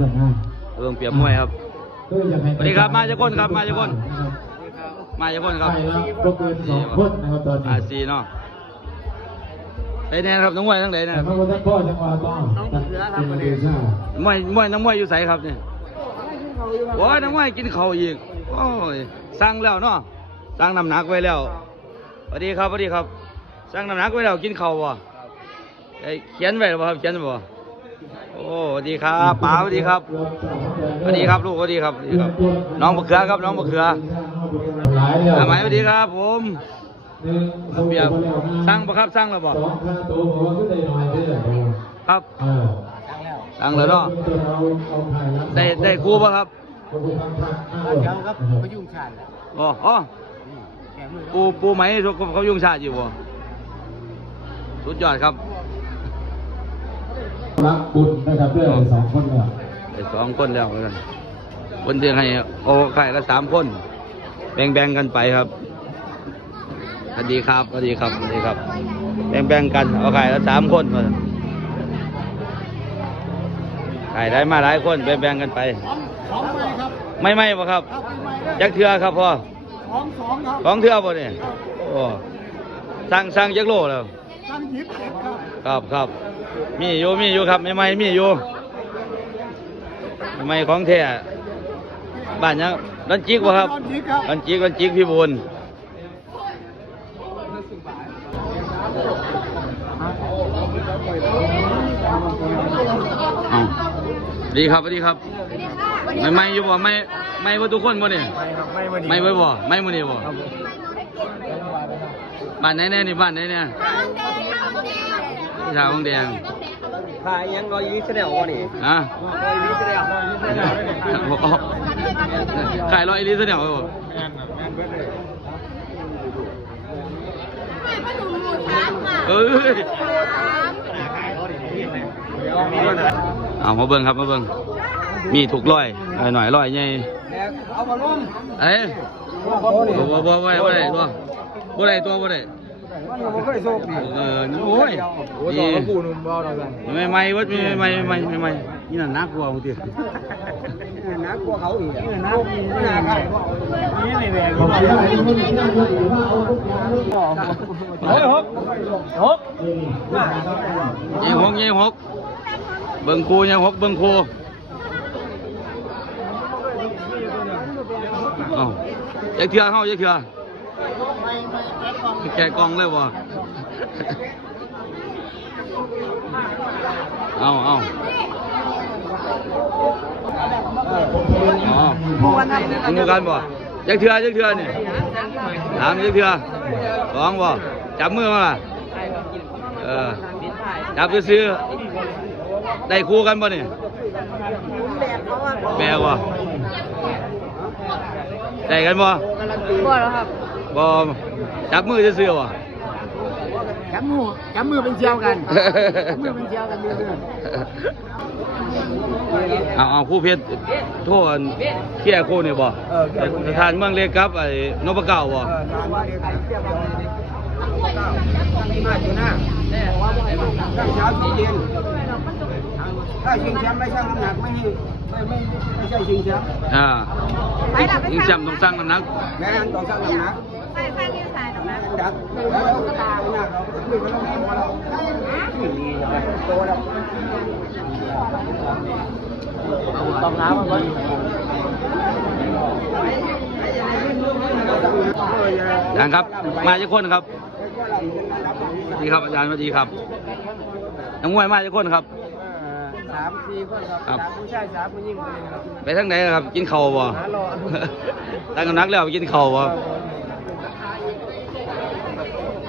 สัญญาเรื่องเปรียบมวยครับก็อยากให้สวัสดีครับมาจากคนครับมาจากคนมาจากคนครับไปแล้วก็เกินสองคนนะครับตอนนี้อาซีเนาะไอ้แน่ครับน้องมวยทั้งไหนแต่นะพระพุทธพ่อจังหวัดต้องเป็นเดชามวยมวยน้องมวยอยู่ใสครับเนี่ยโอ้ยน้องมวยกินข้าวอีกโอ้ยสั่งแล้วเนาะสั่งน้ำหนักไว้แล้วสวัสดีครับสวัสดีครับสั่งน้ำหนักไว้แล้วกินข้าวบ่ไอ้เขียนไว้หรือเปล่าครับเขียนไว้บ่ โอ้สวัสดีครับป๋าสวัสดีครับสวัสดีครับลูกสวัสดีครับสวัสดีครับ น้องมะเขือครับน้องมะเขือหลายแล้วอาไหมสวัสดีครับ ผมหนึ่งระเบียบสั่งปะครับสั่งแล้วบ่สองค่าตัวหัวก็ได้หน่อยเด้อครับเออสั่งแล้วเนาะเอาเอาถ่ายแล้วได้ได้ครูปะครับขอบคุณทางพระอ้าวเดี๋ยวครับพยุงชาติแล้วอ๋ออ๋อแกมือปูปูไหมทุกคนเขายุ่งชาติอยู่บ่สุดยอดครับ รับบุญนะครับเพื่อนสองคนเนี่ยได้สองคนแล้วกันคนเดียงให้โอ้ไข่ละสามคนแบ่งแบ่งๆกันไปครับสวัสดีครับสวัสดีครับสวัสดีครับ แบ่งแบ่งๆกันเอาไข่ละสามคนมาไข่ได้มาหลายคนแบ่งแบ่งๆกันไปสองไปครับไม่ไม่บ่ครับครับปีใหม่ได้จักเทือครับพ่อสองสองครับสองเทือบ่เนี่ยโอ้สั่งสั่งจักโลแล้ว ตั้งยิบเจ็ดครับครับครับมีอยู่มีอยู่ครับไม่ไม่มีอยู่ไม่ไม่ของแท้บ้านยังรันจิกวะครับตอนยิบครับรันจิกรันจิกพี่บุญเอาดีครับสวัสดีครับ ไม่ไม่อยู่บ่ไม่ไม่ว่าทุกคนบ่เนี่ยไม่ครับไม่วันนี้ไม่ไว้บ่ไม่มื้อนี้บ่ บ้านไหนแน่นี่บ้านไหนเนี่ยพี่ชาวของแดงขายยังรอยยิ้มแสดงวะนี่อะรอยยิ้มแสดงรอยยิ้มแสดงขายร้อยอีลิสเนี่ยบ่แม่นครับแม่นเบิดเลยเอ้ยเอามาเบิ่งครับมาเบิ่งมีถูกร้อยหน่อยหน่อยร้อยใหญ่ เอามาลุ่มเอ้ยบ่บ่บ่บ่ได้บ่ได้ตัวบ่ได้ตัวบ่ได้มันก็เคยโชคดีเออโอ้ยโอ้ยต่อปูนุ่มบ่เราสั่งไม่ไม่เวัดไม่ไม่ไม่ไม่ไม่นี่น่ะน่ากลัวบางทีนักกลัวเขาอีกนักมีหน้าใครนี่ในแหวนขอบคุณที่ให้คนที่นั่งรถอยู่ว่าเอาทุกอย่างเลยโอ้ยฮกฮกนี่ยี่หกยี่หกเบิ่งครูยี่หกเบิ่งครู เอ้ายักเถื่อเฮายักเถื่อแกกองเลยบ่เอาเอาอ๋อมูกันบ่ยักเถื่อยักเถื่อนี่ถามยักเถื่อสองบ่จับมือมาล่ะเออจับซื้อได้คู่กันบ่เนี่ยแบกบ่ ได้กันบ่บ่แล้วครับบ่จับมือซื่อๆบ่จับมือจับมือเป็นเชียวกันจับมือเป็นเชียวกันเรื่อยเอาเอาคู่เพชรโทษเที่ยคู่นี่บ่ๆเออเกี่ยวกับประธานเมืองเล็กครับไอ้นพเก้าบ่เออทานว่าเดี๋ยวขายเทียบกันมาอยู่หน้าตั้งเช้าตีเย็น ถ้าชิงแชมป์ไม่ชั่งน้ำหนักไม่ให้ไม่ไม่ไม่ใช่ชิงแชมป์อ่ายิงจำต้องสร้างน้ำหนักแม่นต้องชั่งน้ำหนักไปไปเรียนสายตรงนั้นดักแล้วเราตาหนักเราคุยกันแล้วพอเรามีโตแล้วต้องน้ำมันยังครับ มาจากคนครับสวัสดีครับอาจารย์สวัสดีครับนักมวยมาจากคนครับ สามสี่คนครับ สามผู้ชายสามผู้หญิงคนนึงครับ ไปทางไหนครับ กินข้าวบ่ หารอ ตั้งน้ำหนักแล้วไปกินข้าวบ่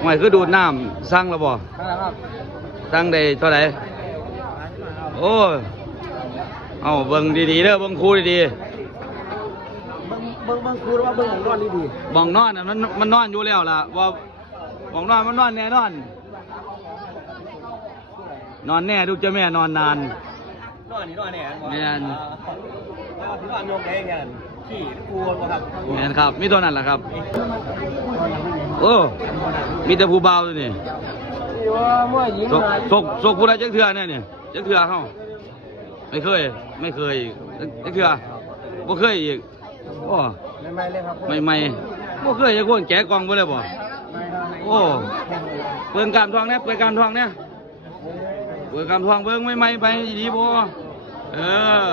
มวยคือดูดน้ำสร้างแล้วบ่ครับสร้างได้เท่าไหร่โอ้ยเอาเบิ่งดีๆเด้อเบิ่งครูดีเบิ้งเบิ้งเบิ้งครูว่าเบิ้งของนอนดีๆบ่องนอนน่ะมันมันนอนอยู่แล้วล่ะว่าบ่องนอนมันนอนแน่นอน นอนแน่ดูกเจ้าแม่นอนนาน นอนนี่นอนเนี่ยแม่นนอนยกเองเนี่ยขี้กลัวป่ะครับแม่นครับมีเท่านั้นแหละครับ โอ้มีแต่ผู้เบาวตัวนี่ว่าเมื่อหญิงซกซกซกผู้ใดจักเทื่อเนี่ยนี่จักเทื่อเฮาไม่เคย ไม่เคยอีกนี่คือบ่เคยอีกโอ้ไม่ไม่เลยครับไม่ไม่บ่เคยจะคนแกะกล่องบ่เลยบ่โอ้เปิดการทองเนี่ยเปิดการทองเนี่ย เปิดการทองเบิ่งไม่ไม่ไปดีบ่เออ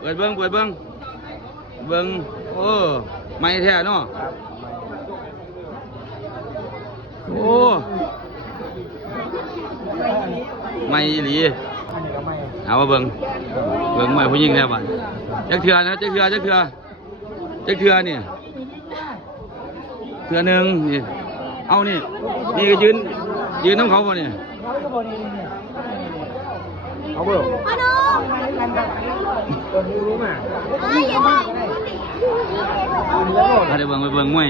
เปิดเบิ่งเปิดเบิ่งเบิ่งโอ้ไม่แท้เนาะโอ้ไม่อีหลีเอามาเบิ่งเบิ่งไม่ผู้หญิงแน่บัดจักเทื่อนะจักเทื่อจักเทื่อจักเทื่อนี่เทื่อหนึ่งนี่เอานี่นี่ก็ยืนยืนน้ำเขาบ่เนี่ย เอาเบอร์ฮัลโหลตัวนี้รู้มาเอ้ยอย่าบอกถ้าได้เบิ่งไปเบิ่งมวย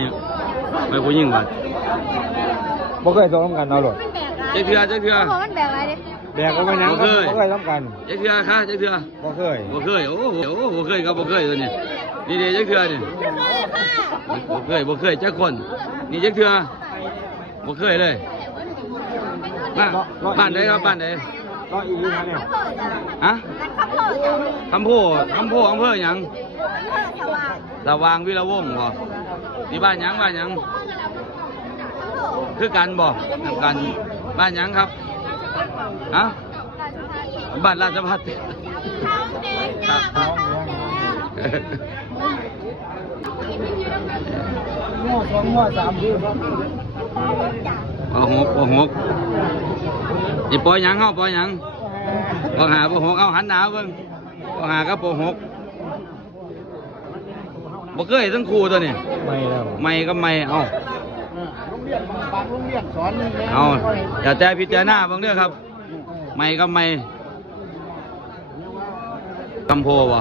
ไม่ผู้หญิงบัดบ่เคยซ้อมกันเอาหรอมันแบกอะไรจั กเทื่อจักเทื่อเขาบอกมันแบกอะไรดิแบกก็ไม่ยังบ่เคยบ่เคยซ้อมกันจักเทื่อค่ะจักเทื่อบ่เคยบ่เคยโอ้โหโอ้บ่เคยครับบ่เคยตัวนี้นี่เด้จักเทื่อนี่ไม่เคยค่ะบ่เคยบ่เคยจักคนนี่จักเทื่อบ่เคยเลยมาบ้านไหนครับบ้านไหนก็อีกมาเนี่ยฮะขับโพดจ้ะคำโพคำโพอำเภอหยังอำเภอสว่างสว่างวิรวงศ์บ่นี่บ้านหยังบ้านหยัง คือกันบ่คือกันบ้านหยังครับฮะบ้านราชพัฒน์ท้องแดงจ้ะท้องแดงง้อสองง้อสามคือครับ ปหกปหกนี่ปอหยังเฮาปอหยังปหาปหกเอาหันหนาวเบิ่งปหากับปหกบ่เคยทั้งครูตัวนี้ไม่แล้วไม่ก็ไม่เอาโรงเรียนบางโรงเรียนสอนเอาอย่าแต่พิจารณาเบางเด้อครับ ไม่ก็ไม่กำโพบ่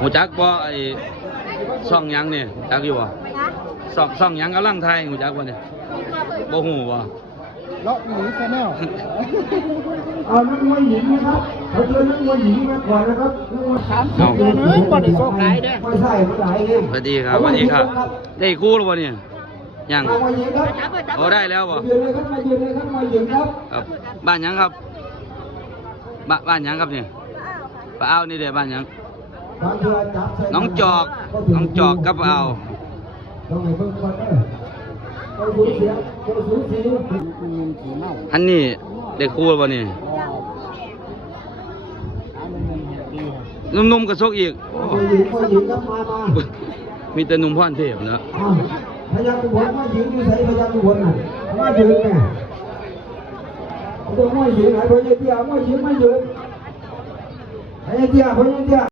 หูจักบ่ไอ้ซ่องหยังนี่จักอยู่บ่นะซ่องซ่องหยังกำลังไทยหูจักบ่เนี่ย บ่หูบ่เลาะหนีแชนแนลเอานักมวยหญิงนะครับเขาเชิญนักมวยหญิงมาก่อนนะครับสามสิบเดือนเอ้ยบ่ได้โชคหลายเด้ไม่ใช่ไม่หลายเองสวัสดีครับสวัสดีครับ ได้คู่หรือบ่าเนี่ยยังโอ้ได้แล้วบ่ครับบ้านยังครับ บ้านยังครับเนี่ยป้าเอานี่เด้บ้านยังน้องจอก น้องจอกกับป้าอ้า องให้เบิ่งก่อนเด้อเอาสูญเสียเอาสูญเสียอันนี้ได้คู่หรือบ่เนี่ยนุ่มๆกระซกอีกโอ้มวยหญิงมวยหญิงครับมามามีแต่หนุ่มพ่อนเทพนะอ้าวพยายามอุบลมาหญิงอยู่ใส่พยายามอุบลน่ะมายืนแม่เอาตัวมวยหญิงไหนพยายามเตี้ยมวยหญิงมายืนพยายามเตี้ยพยายามเตี้ย